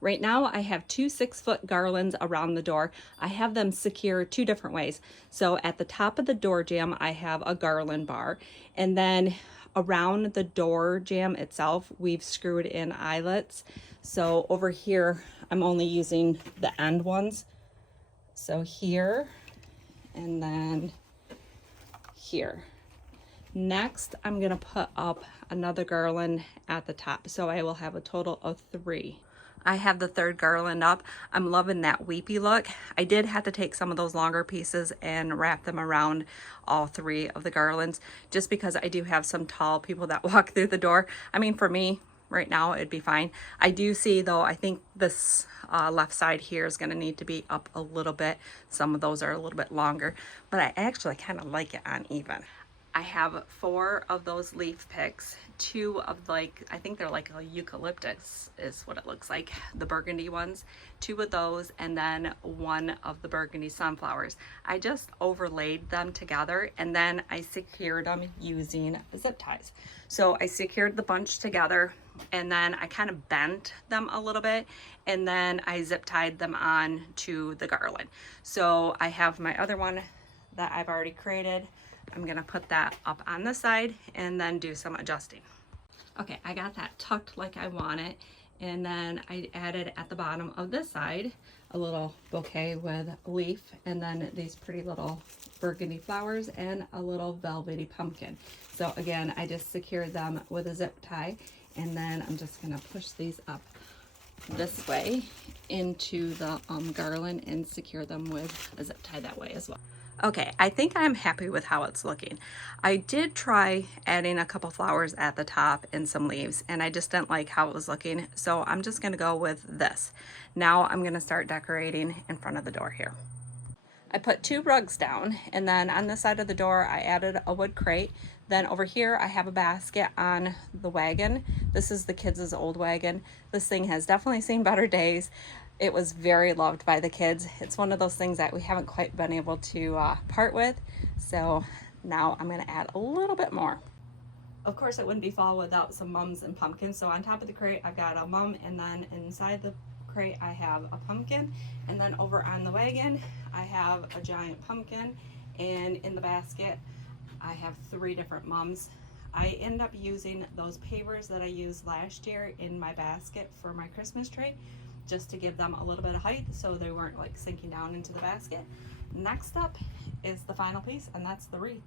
Right now I have two 6-foot garlands around the door. I have them secure two different ways. So at the top of the door jamb, I have a garland bar, and then around the door jamb itself, we've screwed in eyelets. So over here, I'm only using the end ones. So here, and then here. Next, I'm gonna put up another garland at the top. So I will have a total of 3. I have the 3rd garland up. I'm loving that weepy look. I did have to take some of those longer pieces and wrap them around all 3 of the garlands, just because I do have some tall people that walk through the door. I mean, for me, right now, it'd be fine. I do see, though, I think this left side here is gonna need to be up a little bit. Some of those are a little bit longer, but I actually kind of like it uneven. I have 4 of those leaf picks, 2 of I think they're like a eucalyptus is what it looks like, the burgundy ones, 2 of those, and then 1 of the burgundy sunflowers. I just overlaid them together and then I secured them using zip ties. So I secured the bunch together and then I kind of bent them a little bit and then I zip tied them on to the garland. So I have my other one that I've already created. I'm gonna put that up on the side and then do some adjusting. Okay, I got that tucked like I want it. And then I added at the bottom of this side a little bouquet with leaf and then these pretty little burgundy flowers and a little velvety pumpkin. So again, I just secured them with a zip tie and then I'm just gonna push these up this way into the garland and secure them with a zip tie that way as well. Okay, I think I'm happy with how it's looking. I did try adding a couple flowers at the top and some leaves, and I just didn't like how it was looking, so I'm just gonna go with this. Now I'm gonna start decorating in front of the door here. I put 2 rugs down, and then on the side of the door I added a wood crate. Then over here I have a basket on the wagon. This is the kids' old wagon. This thing has definitely seen better days. It was very loved by the kids. It's one of those things that we haven't quite been able to part with. So now I'm gonna add a little bit more. Of course, it wouldn't be fall without some mums and pumpkins. So on top of the crate, I've got a mum, and then inside the crate, I have a pumpkin. And then over on the wagon, I have a giant pumpkin. And in the basket, I have 3 different mums. I end up using those pavers that I used last year in my basket for my Christmas tree, just to give them a little bit of height so they weren't like sinking down into the basket. Next up is the final piece, and that's the wreath.